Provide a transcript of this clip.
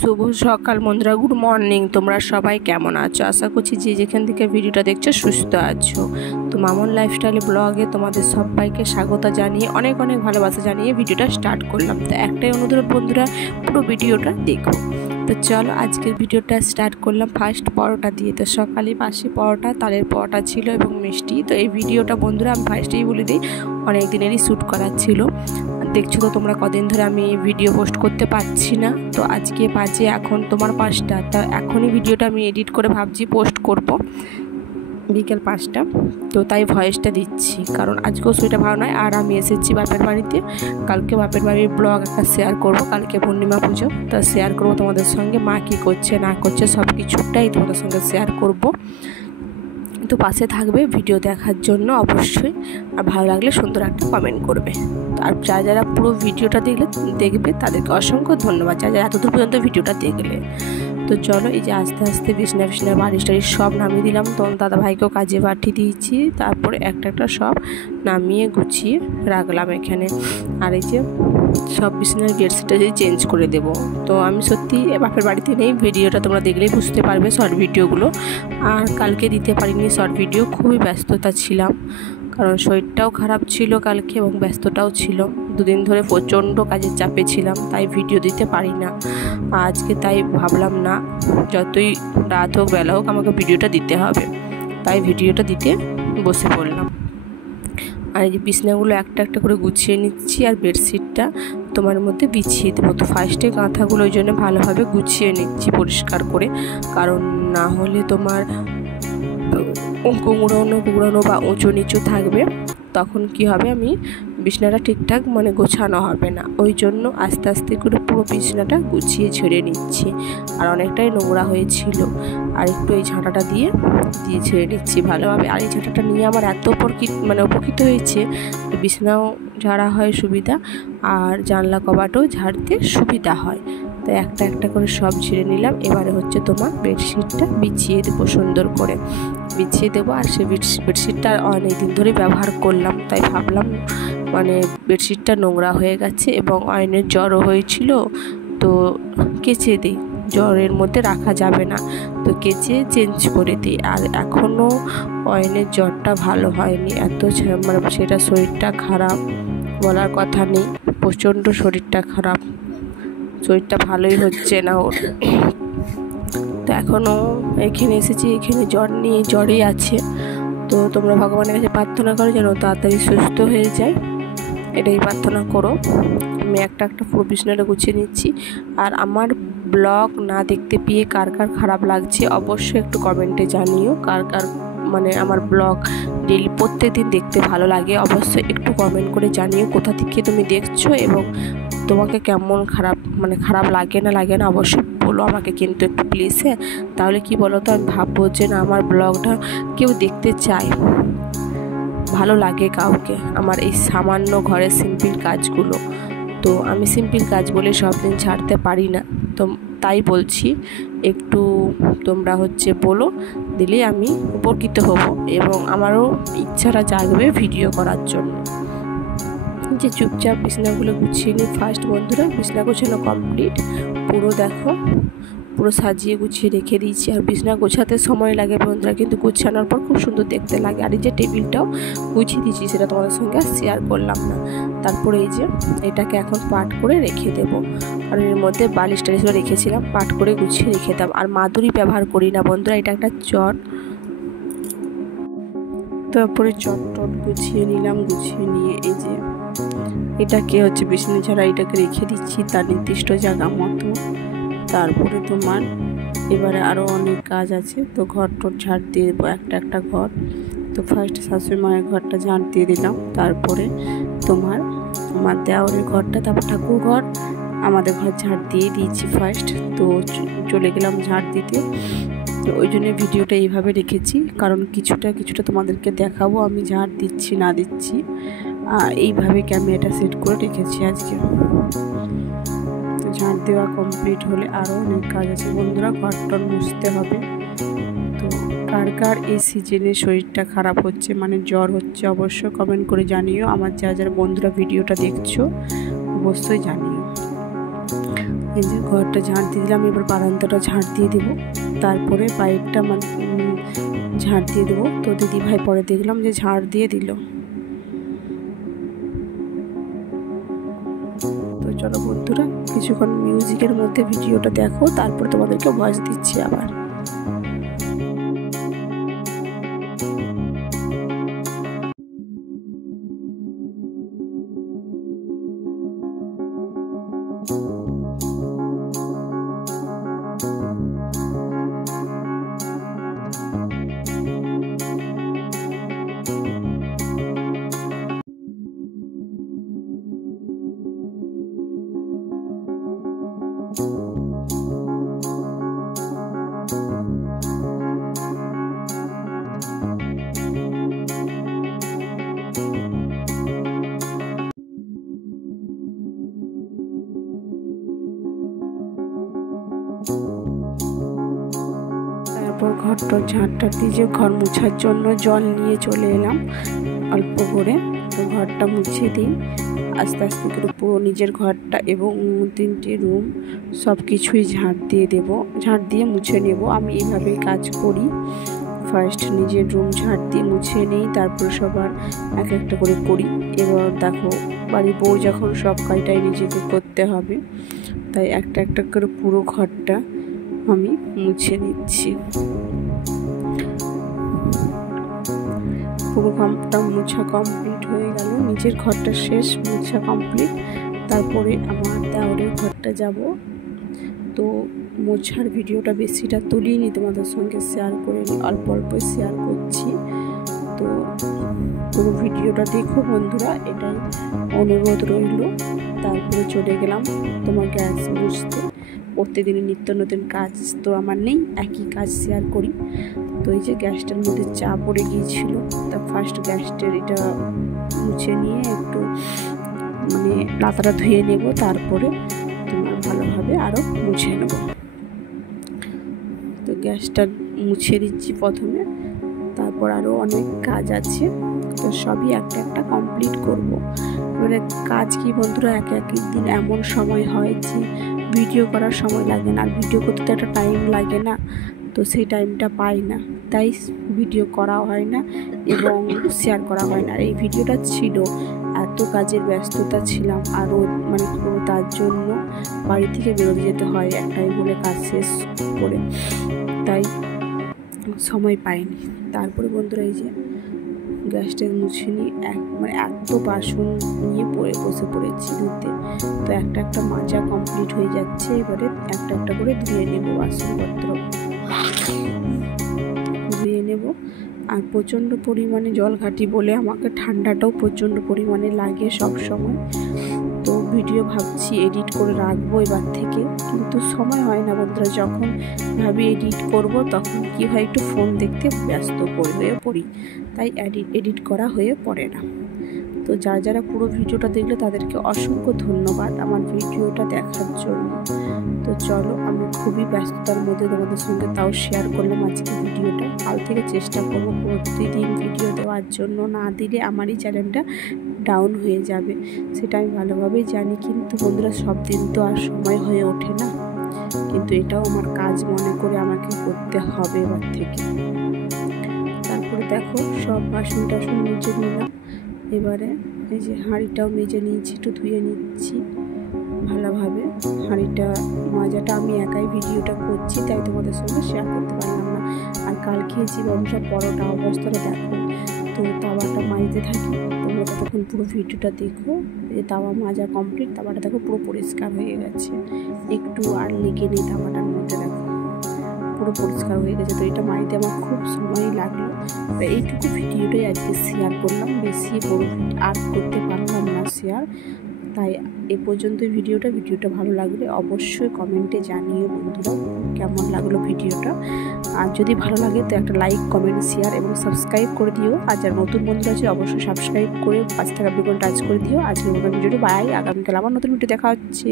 শুভ সকাল বন্ধুরা, good morning. তোমরা সবাই কেমন আছো? আশা করছি যে যেখান থেকে ভিডিওটা দেখছো সুস্থ আছো। তো মামন লাইফস্টাইল ব্লগে তোমাদের সবাইকে স্বাগত জানিয়ে অনেক অনেক ভালোবাসা জানিয়ে ভিডিওটা স্টার্ট করলাম। তো একটাই অনুরোধ বন্ধুরা, পুরো ভিডিওটা দেখো। তো চলো আজকের ভিডিওটা স্টার্ট করলাম ফার্স্ট পরোটা দিয়ে। তো সকালে বাসি পরোটা, তালের পরোটা ছিল এবং মিষ্টি। তো এই ভিডিওটা বন্ধুরা আমি ফার্স্টেই বলে দিই, অনেক দিনেরই শ্যুট করার ছিল। দেখছো তো তোমরা কদিন ধরে আমি ভিডিও পোস্ট করতে পারছি না। তো আজকে বাজে এখন তোমার 5টা। তা এখনই ভিডিওটা আমি এডিট করে ভাবছি পোস্ট করব বিকেল 5টা। তো তাই ভয়েসটা দিচ্ছি, কারণ আজকেও শরীরটা ভালো নয়। আর আমি এসেছি বাপের বাড়িতে, কালকে বাপের বাড়ির ব্লগ একটা শেয়ার করব। কালকে পূর্ণিমা পুজো, তা শেয়ার করব তোমাদের সঙ্গে। মা কী করছে না করছে সব কিছুটাই তোমাদের সঙ্গে শেয়ার করব। তো পাশে থাকবে ভিডিও দেখার জন্য অবশ্যই। আর ভালো লাগলে সুন্দর একটা কমেন্ট করবে। আর যারা পুরো ভিডিওটা দেখবে তাদেরকে অসংখ্য ধন্যবাদ, যারা এতদূর পর্যন্ত ভিডিওটা দেখলে। তো চলো, এই যে আস্তে আস্তে বিছনা বাড়ি টাড়ি সব নামিয়ে দিলাম। তখন দাদাভাইকেও কাজে পাঠিয়ে দিয়েছি। তারপরে একটা একটা সব নামিয়ে গুছিয়ে রাখলাম এখানে। আর এই যে সব বিছানার বেডশিটটা চেঞ্জ করে দেব। তো আমি সত্যি বাপের বাড়িতে নেই, ভিডিওটা তোমরা দেখলেই বুঝতে পারবে, শর্ট ভিডিওগুলো। আর কালকে দিতে পারিনি শর্ট ভিডিও, খুবই ব্যস্ততা ছিলাম, কারণ শরীরটাও খারাপ ছিল কালকে এবং ব্যস্ততাও ছিল। দুদিন ধরে প্রচণ্ড কাজের চাপে ছিলাম, তাই ভিডিও দিতে পারি না আজকে। তাই ভাবলাম না, যতই রাত হোক বেলা হোক আমাকে ভিডিওটা দিতে হবে, তাই ভিডিওটা দিতে বসে পড়লাম। আর এই যে বিছনাগুলো একটা একটা করে গুছিয়ে নিচ্ছি, আর বেডশিটটা তোমার মধ্যে বিছিয়ে দেবো। তো ফার্স্টে কাঁথাগুলো ওই জন্য ভালোভাবে গুছিয়ে নিচ্ছি পরিষ্কার করে, কারণ না হলে তোমার কুঁকড়ানো বা উঁচু নিচু থাকবে, তখন কি হবে, আমি বিছনাটা ঠিকঠাক গোছানো হবে না। ওই জন্য আস্তে আস্তে করে পুরো বিছনাটা গুছিয়ে ছেড়ে নিচ্ছি। আর অনেকটাই নোংরা হয়েছিল, আর একটু এই ঝাঁটাটা দিয়ে ছেড়ে নিচ্ছি ভালোভাবে। আর এই ঝাঁটাটা নিয়ে আমার এত উপকৃত হয়েছে, বিছনাও ঝাড়া হয় সুবিধা, আর জানলা কবাটও ঝাড়তে সুবিধা হয়। তো একটা একটা করে সব ঝেড়ে নিলাম। এবারে হচ্ছে তোমার বেডশিটটা বিছিয়ে দেবো, সুন্দর করে বিছিয়ে দেবো। আর সেই বেডশিটটা অনেক দিন ধরে ব্যবহার করলাম, তাই ভাবলাম বেডশিটটা নোংরা হয়ে গেছে এবং অয়নের জ্বরও হয়েছিল, তো কেচে দিই, জ্বরের মধ্যে রাখা যাবে না, তো কেচে চেঞ্জ করে দিই। আর এখনও অয়নের জ্বরটা ভালো হয়নি, এত সেটা শরীরটা খারাপ, বলার কথা নেই, প্রচণ্ড শরীরটা খারাপ, শরীরটা ভালোই হচ্ছে না ওর। তো এখনও এখানে এসেছি, এখানে জ্বরেই আছে। তো তোমরা ভগবানের কাছে প্রার্থনা করো যেন তাড়াতাড়ি সুস্থ হয়ে যায়, এটাই প্রার্থনা করো। আমি একটা একটা পুরো বিছানাটা গুছিয়ে নিচ্ছি। আর আমার ব্লগ না দেখতে পেয়ে কার কার খারাপ লাগছে অবশ্যই একটু কমেন্টে জানিও। কার কার আমার ব্লগ ডেইলি প্রত্যেকদিন দেখতে ভালো লাগে অবশ্যই একটু কমেন্ট করে জানিও কোথা থেকে তুমি দেখছো, এবং তোমাকে কেমন খারাপ লাগে না অবশ্যই বলো আমাকে কিন্তু একটু প্লিজ। হ্যাঁ, তাহলে কি বলো তো, আমি ভাববো যে না, আমার ব্লগটা কেউ দেখতে চায়, ভালো লাগে কাউকে আমার এই সামান্য ঘরের সিম্পল কাজগুলো। তো আমি সিম্পল কাজ বলে সব দিন ছাড়তে পারি না, তো তাই বলছি একটু তোমরা বলো, দিলে আমি উপকৃত হব এবং আমারও ইচ্ছাটা জাগবে ভিডিও করার জন্য। যে চুপচাপ বিছানাগুলো গুছিয়ে নিই ফার্স্ট বন্ধুরা। বিছানা গোছানো কমপ্লিট, পুরো দেখো পুরো সাজিয়ে গুছিয়ে রেখে দিয়েছি। আর বিছানা গোছাতে সময় লাগে বন্ধুরা, কিন্তু গোছানোর পর খুব সুন্দর দেখতে লাগে। আর এই যে টেবিলটাও গুছিয়ে দিয়েছি, সেটা তোমাদের সঙ্গে আর শেয়ার করলাম না। তারপরে এই যে এটাকে এখন পাট করে রেখে দেবো। আর এর মধ্যে বালিশ টালিশগুলো রেখেছিলাম, পাট করে গুছিয়ে রেখে দাম। আর মাদুরি ব্যবহার করি না বন্ধুরা, এটা একটা চট। তারপরে চট গুছিয়ে নিলাম, গুছিয়ে নিয়ে এই যে এটাকে বিছানা ছাড়া এটাকে রেখে দিচ্ছি তার নির্দিষ্ট জায়গা মতো। তারপরে তোমার এবারে আরও অনেক কাজ আছে, তো ঘর ঝাড় দিয়ে দেবো একটা একটা ঘর। তো ফার্স্ট শাশুড়ি মায়ের ঘরটা ঝাড় দিয়ে দিলাম, তারপরে তোমার আমার দেওয়ারের ঘরটা, তারপর ঠাকুর ঘর, আমাদের ঘর ঝাড় দিয়ে দিয়েছি ফার্স্ট। তো চলে গেলাম ঝাড় দিতে। তো ওই জন্য ভিডিওটা এইভাবে রেখেছি, কারণ কিছুটা তোমাদেরকে দেখাবো আমি ঝাড় দিচ্ছি না দিচ্ছি। এইভাবে ক্যামেরাটা সেট করে রেখেছি আজকে। তো ঝাড় দেওয়া কমপ্লিট হলে আরও অনেক কাজ আছে বন্ধুরা, ঘরটর মুছতে হবে। তো কার কার এই সিজনে শরীরটা খারাপ হচ্ছে, জ্বর হচ্ছে, অবশ্যই কমেন্ট করে জানিও। আমার যারা বন্ধুরা ভিডিওটা দেখছো অবশ্যই জানিও। এই যে ঘরটা ঝাড় দিয়ে দিলাম, এবার বারান্দাটা ঝাড় দিয়ে দেবো, তারপরে বাইরটা ঝাড় দিয়ে দেবো। তো দিদিভাই পরে দেখলাম যে ঝাড় দিয়ে দিল। তো চলো বন্ধুরা, কিছুক্ষণ মিউজিকের মধ্যে ভিডিওটা দেখো, তারপর তোমাদেরকে ভয়েস দিচ্ছি আবার। তারপর ঘরটা ঝাঁটটা দিয়ে ঘর মোছার জন্য জল নিয়ে চলে এলাম অল্প করে। তো ঘরটা মুছে দিই আস্তে আস্তে করে, পুরো নিজের ঘরটা এবং 3টি রুম সব কিছুই ঝাঁট দিয়ে দেবো, ঝাঁট দিয়ে মুছে নেব। আমি এইভাবেই কাজ করি, ফার্স্ট নিজের রুম ঝাঁট দিয়ে মুছে নিই, তারপর সবার এক একটা করে করি। এবার দেখো বাড়ির বউ যখন সব কাজটাই নিজেকে করতে হবে, তাই একটা একটা করে পুরো ঘরটা আমি মুছে নিচ্ছি। পুরো ঘরটা মোছা কমপ্লিট হয়ে গেল, নিজের ঘরটা শেষ মোছা কমপ্লিট। তারপরে আমার দেওরের ঘরটা যাব। তো মোছার ভিডিওটা বেশিটা তুলিনি, তোমাদের সঙ্গে শেয়ার করে নিই, অল্প অল্প শেয়ার করছি। তো পুরো ভিডিওটা দেখো বন্ধুরা, এটাই অনুরোধ রইল। তারপরে চলে গেলাম তোমার গ্যাস মুছতে। প্রত্যেকদিনই নিত্য নতুন কাজ তো আমার নেই, একই কাজ শেয়ার করি। তো এই যে গ্যাসটার মধ্যে চা পড়ে গিয়েছিল, তা ফার্স্ট গ্যাসটার এটা মুছে নিয়ে একটু লাতাটা ধুয়ে নেব, তারপরে তোমার ভালোভাবে আরও মুছে নেব। তো গ্যাসটা মুছে দিচ্ছি প্রথমে, তারপর আরও অনেক কাজ আছে, তো সবই একটা একটা কমপ্লিট করব। এবারে কাজ কি বন্ধুরা, এক দিন এমন সময় হয় যে ভিডিও করার সময় লাগে না, আর ভিডিও করতে তো একটা টাইম লাগে না, তো সেই টাইমটা পাই না, তাই ভিডিও করা হয় না এবং শেয়ার করা হয় না। আর এই ভিডিওটা ছিল, এত কাজের ব্যস্ততা ছিলাম, আরও পুরো তার জন্য বাড়ি থেকে বেরোতে যেতে হয় একটাই বলে কাজ শেষ করে, তাই সময় পাইনি। তারপরে বন্ধুরা এই যে গ্যাসটা মুছে নিয়ে এত বাসন নিয়ে বসে পড়েছি ধুতে। তো একটা একটা মাজা কমপ্লিট হয়ে যাচ্ছে, এবারে একটা একটা করে ধুয়ে নেব, বাসনপত্র ধুয়ে নেব। আর প্রচণ্ড পরিমাণে জল ঘাটি বলে আমাকে ঠান্ডাটাও প্রচণ্ড পরিমাণে লাগে সব সময়। তো ভিডিও ভাবছি এডিট করে রাখবো এবার থেকে, কিন্তু সময় হয় না বন্ধুরা। যখন ভাবি এডিট করব তখন কি হয়, একটু ফোন দেখতে ব্যস্ত হয়ে পড়ি, তাই এডিট করা হয়ে পড়ে না। তো যারা পুরো ভিডিওটা দেখলে তাদেরকে অসংখ্য ধন্যবাদ আমার ভিডিওটা দেখার জন্য। তো চলো, আমি খুবই ব্যস্ততার মধ্যে তোমাদের সঙ্গে তাও শেয়ার করলাম আজকে ভিডিওটা। কাল থেকে চেষ্টা করবো প্রতিদিন ভিডিও দেওয়ার জন্য, না দিলে আমারই চ্যানেলটা ডাউন হয়ে যাবে, সেটা আমি ভালোভাবেই জানি। কিন্তু বন্ধুরা সব দিন তো আর সময় হয়ে ওঠে না, কিন্তু এটাও আমার কাজ মনে করে আমাকে করতে হবে এবার থেকে। তারপরে দেখো সব বাসন টাসন মেজে নিলাম, এবারে এই যে হাঁড়িটাও মেজে নিয়েছি, একটু ধুয়ে নিচ্ছি ভালোভাবে। হাঁড়িটা মাজাটা আমি একাই ভিডিওটা করছি, তাই তোমাদের সঙ্গে শেয়ার করতে পারলাম না। আর কাল খেয়েছি সব পরোটা, অবস্থাটা দেখো। তো তাওয়াটা মাজতে থাকি, তোমরা তখন পুরো ভিডিওটা দেখো। এই যে তাওয়া মাজা কমপ্লিট, তাওয়াটা দেখো পুরো পরিষ্কার হয়ে গেছে, একটু আর লেগে নেই তাওয়াটার মধ্যে, দেখো পুরো পরিষ্কার হয়ে গেছে। তো এটা মাজতে আমার খুব সময় লাগলো। এইটুকু ভিডিওটাই আজকে শেয়ার করলাম, বেশি বড় আর করতে পারলাম না শেয়ার। তাই এ পর্যন্তই ভিডিওটা ভালো লাগলে অবশ্যই কমেন্টে জানিও বন্ধুরা কেমন লাগলো ভিডিওটা। আর যদি ভালো লাগে তো একটা লাইক, কমেন্ট, শেয়ার এবং সাবস্ক্রাইব করে দিও। আর যারা নতুন বন্ধুরা আছে অবশ্যই সাবস্ক্রাইব করে পাশে থাকা বেল টাচ করে দিও। আজকের মতো ভিডিওটা বাই, আগামীকাল আবার নতুন ভিডিও দেখা হচ্ছে।